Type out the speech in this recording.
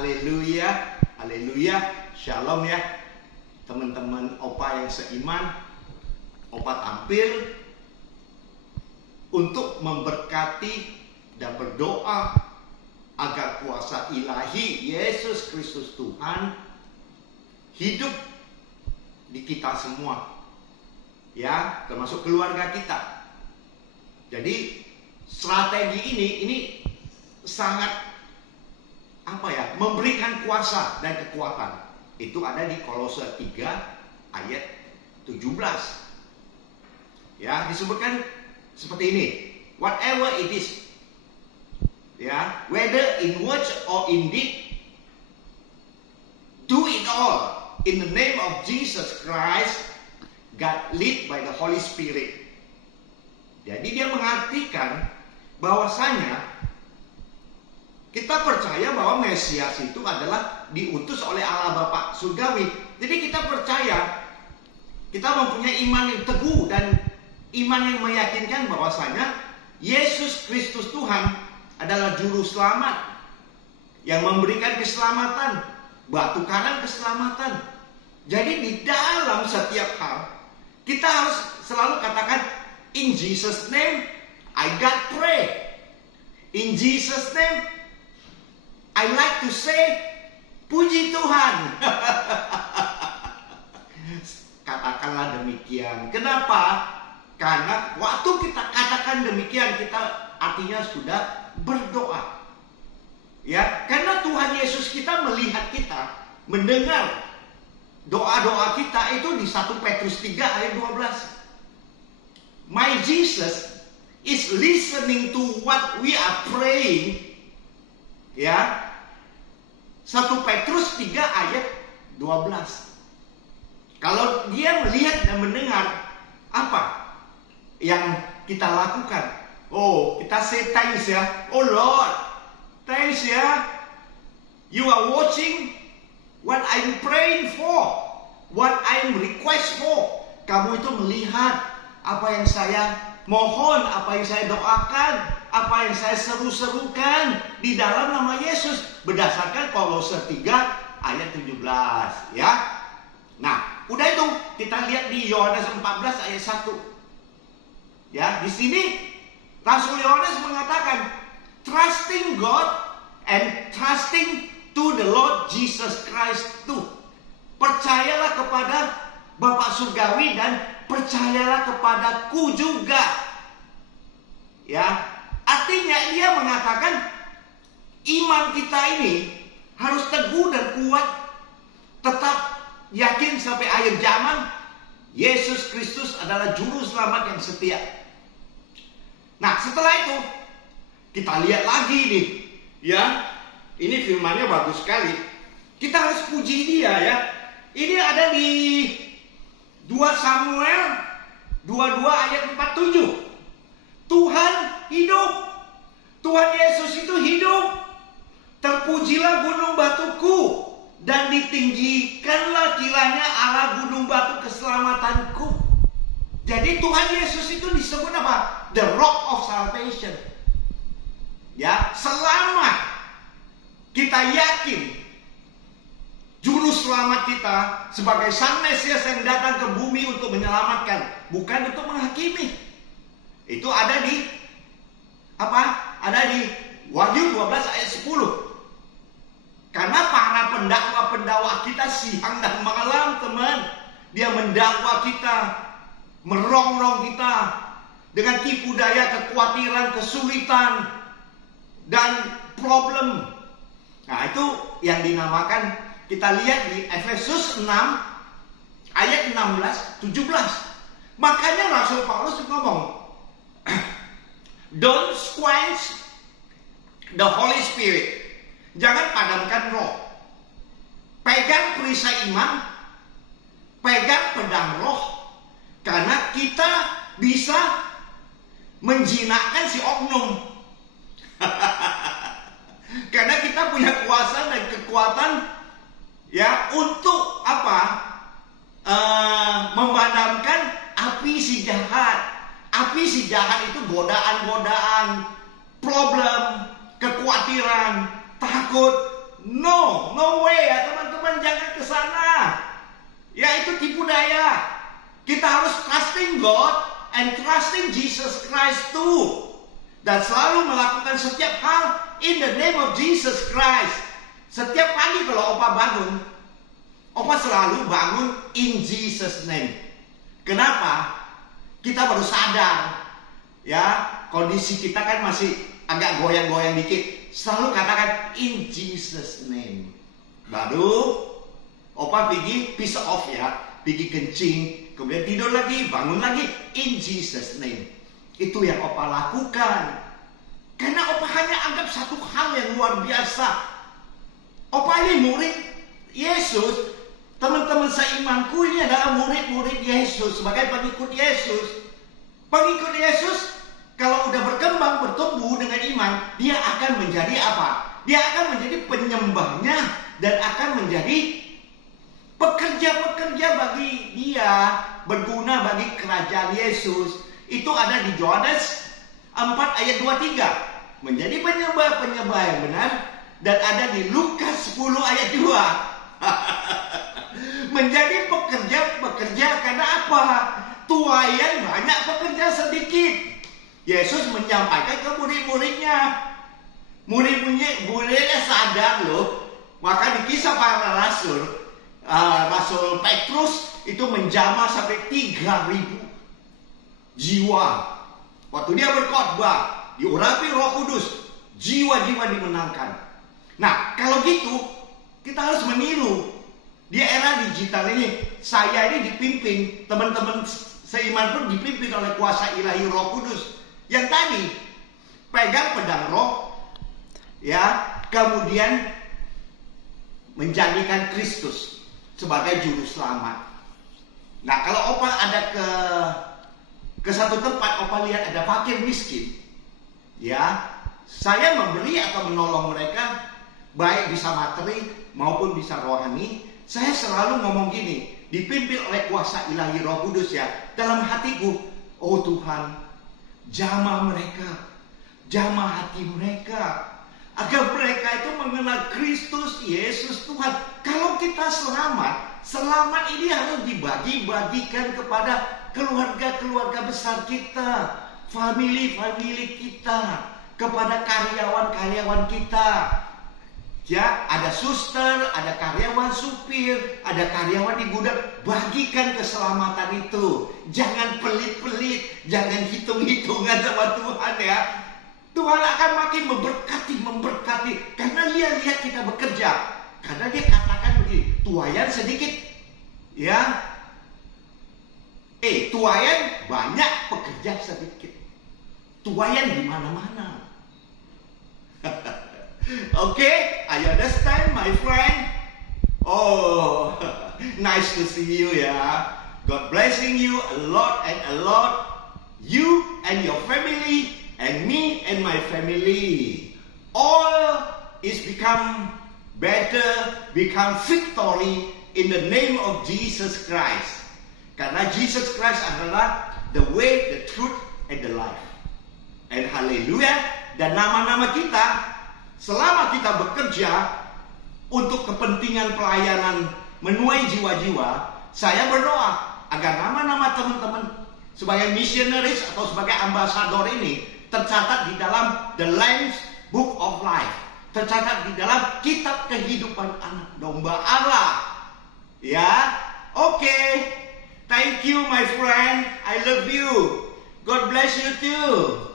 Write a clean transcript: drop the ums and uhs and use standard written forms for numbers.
Haleluya, haleluya, shalom ya teman-teman Opa yang seiman. Opa tampil untuk memberkati dan berdoa agar kuasa ilahi Yesus Kristus Tuhan hidup di kita semua, ya, termasuk keluarga kita. Jadi strategi ini sangat memberikan kuasa dan kekuatan. Itu ada di Kolose 3 ayat 17. Ya, disebutkan seperti ini. Whatever it is, ya, whether in words or in deed, do it all in the name of Jesus Christ, God lead by the Holy Spirit. Jadi dia mengartikan bahwasanya kita percaya bahwa Mesias itu adalah diutus oleh Allah Bapa Surgawi. Jadi kita percaya, kita mempunyai iman yang teguh dan iman yang meyakinkan bahwasanya Yesus Kristus Tuhan adalah juru selamat yang memberikan keselamatan, batu karang keselamatan. Jadi di dalam setiap hal kita harus selalu katakan, in Jesus name I God pray. In Jesus name I like to say, puji Tuhan. Katakanlah demikian. Kenapa? Karena waktu kita katakan demikian, kita artinya sudah berdoa. Ya, karena Tuhan Yesus kita melihat kita, mendengar doa-doa kita itu di 1 Petrus 3 ayat 12. My Jesus is listening to what we are praying. Ya, 1 Petrus 3 ayat 12. Kalau dia melihat dan mendengar apa yang kita lakukan, oh, kita say thanks ya. Oh Lord, thanks ya. You are watching what I'm praying for, what I'm request for. Kamu itu melihat apa yang saya mohon, apa yang saya doakan, apa yang saya seru-serukan di dalam nama Yesus berdasarkan Kolose 3 ayat 17, ya. Nah, udah itu kita lihat di Yohanes 14 ayat 1. Ya, di sini Rasul Yohanes mengatakan trusting God and trusting to the Lord Jesus Christ too. Percayalah kepada Bapa Surgawi dan percayalah kepadaku juga. Ya, artinya dia mengatakan iman kita ini harus teguh dan kuat, tetap yakin sampai akhir zaman Yesus Kristus adalah juru selamat yang setia. Nah, setelah itu kita lihat lagi nih, ya. Ini firmannya bagus sekali. Kita harus puji dia, ya. Ini ada di 2 Samuel 22 ayat 47. Tuhan hidup. Tuhan Yesus itu hidup. Terpujilah gunung batuku dan ditinggikanlah kiranya Allah gunung batu keselamatanku. Jadi Tuhan Yesus itu disebut apa? The Rock of Salvation. Ya, selama kita yakin juru selamat kita sebagai Sang Mesias yang datang ke bumi untuk menyelamatkan, bukan untuk menghakimi. Itu ada di apa? Ada di Wahyu 12 ayat 10. Karena para pendakwa-pendakwa kita siang dan malam, teman, dia mendakwa kita, merongrong kita dengan tipu daya, kekhawatiran, kesulitan dan problem. Nah, itu yang dinamakan, kita lihat di Efesus 6 ayat 16-17. Makanya Rasul Paulus ngomong, don't quench the Holy Spirit. Jangan padamkan roh. Pegang perisai iman, pegang pedang roh, karena kita bisa menjinakkan si oknum. Karena kita punya kuasa dan kekuatan, ya, untuk apa? Memadamkan api si jahat. Api si jahat itu godaan-godaan, problem, kekhawatiran, takut, No way ya teman-teman, jangan ke sana. Ya itu tipu daya. Kita harus trusting God and trusting Jesus Christ too. Dan selalu melakukan setiap hal in the name of Jesus Christ. Setiap pagi kalau Opa bangun, Opa selalu bangun in Jesus name. Kenapa? Kita baru sadar, ya kondisi kita kan masih agak goyang-goyang dikit. Selalu katakan in Jesus name. Baru Opa pergi peace off ya, pergi kencing, kemudian tidur lagi, bangun lagi in Jesus name. Itu yang Opa lakukan. Karena Opa hanya anggap satu hal yang luar biasa. Opa ini murid Yesus. Teman-teman seimanku ini adalah murid-murid Yesus, sebagai pengikut Yesus. Pengikut Yesus kalau udah berkembang, bertumbuh dengan iman, dia akan menjadi apa? Dia akan menjadi penyembahnya dan akan menjadi pekerja-pekerja bagi dia, berguna bagi kerajaan Yesus. Itu ada di Yohanes 4 ayat 23. Menjadi penyembah-penyembah yang benar. Dan ada di Lukas 10 ayat 2. Menjadi pekerja-pekerja karena apa? Tuayan banyak, pekerja sedikit. Yesus menyampaikan ke murid-muridnya. Murid-muridnya sadar loh. Maka di Kisah Para Rasul, Rasul Petrus itu menjamah sampai 3.000 jiwa. Waktu dia berkhotbah, diurapi Roh Kudus, jiwa-jiwa dimenangkan. Nah, kalau gitu kita harus meniru. Di era digital ini, saya ini dipimpin, teman-teman seiman pun dipimpin oleh kuasa ilahi Roh Kudus. Yang tadi pegang pedang roh, ya, kemudian menjadikan Kristus sebagai juru selamat. Nah, kalau Opa ada ke satu tempat, Opa lihat ada fakir miskin, ya, saya memberi atau menolong mereka, baik bisa materi maupun bisa rohani. Saya selalu ngomong gini, dipimpin oleh kuasa ilahi Roh Kudus ya, dalam hatiku, oh Tuhan, jamah mereka, jamah hati mereka, agar mereka itu mengenal Kristus Yesus Tuhan. Kalau kita selamat ini harus dibagi-bagikan kepada keluarga-keluarga besar kita, family kita, kepada karyawan-karyawan kita. Ya, ada suster, ada karyawan supir, ada karyawan di gudang. Bagikan keselamatan itu. Jangan pelit-pelit, jangan hitung-hitungan sama Tuhan ya. Tuhan akan makin memberkati. Karena dia lihat kita bekerja. Karena dia katakan begini, tuayan sedikit. Ya. Tuayan banyak, pekerja sedikit. Tuayan di mana-mana. Okay, I understand, my friend. Oh, nice to see you, yeah. God blessing you a lot and a lot. You and your family, and me and my family. All is become better, become victory in the name of Jesus Christ. Karena Jesus Christ adalah the way, the truth, and the life. And haleluya. Dan nama-nama kita, selama kita bekerja untuk kepentingan pelayanan menuai jiwa-jiwa, saya berdoa agar nama-nama teman-teman sebagai missionaries atau sebagai ambasador ini tercatat di dalam The Lamb's Book of Life, tercatat di dalam kitab kehidupan anak domba Allah. Ya, oke. Thank you my friend, I love you. God bless you too.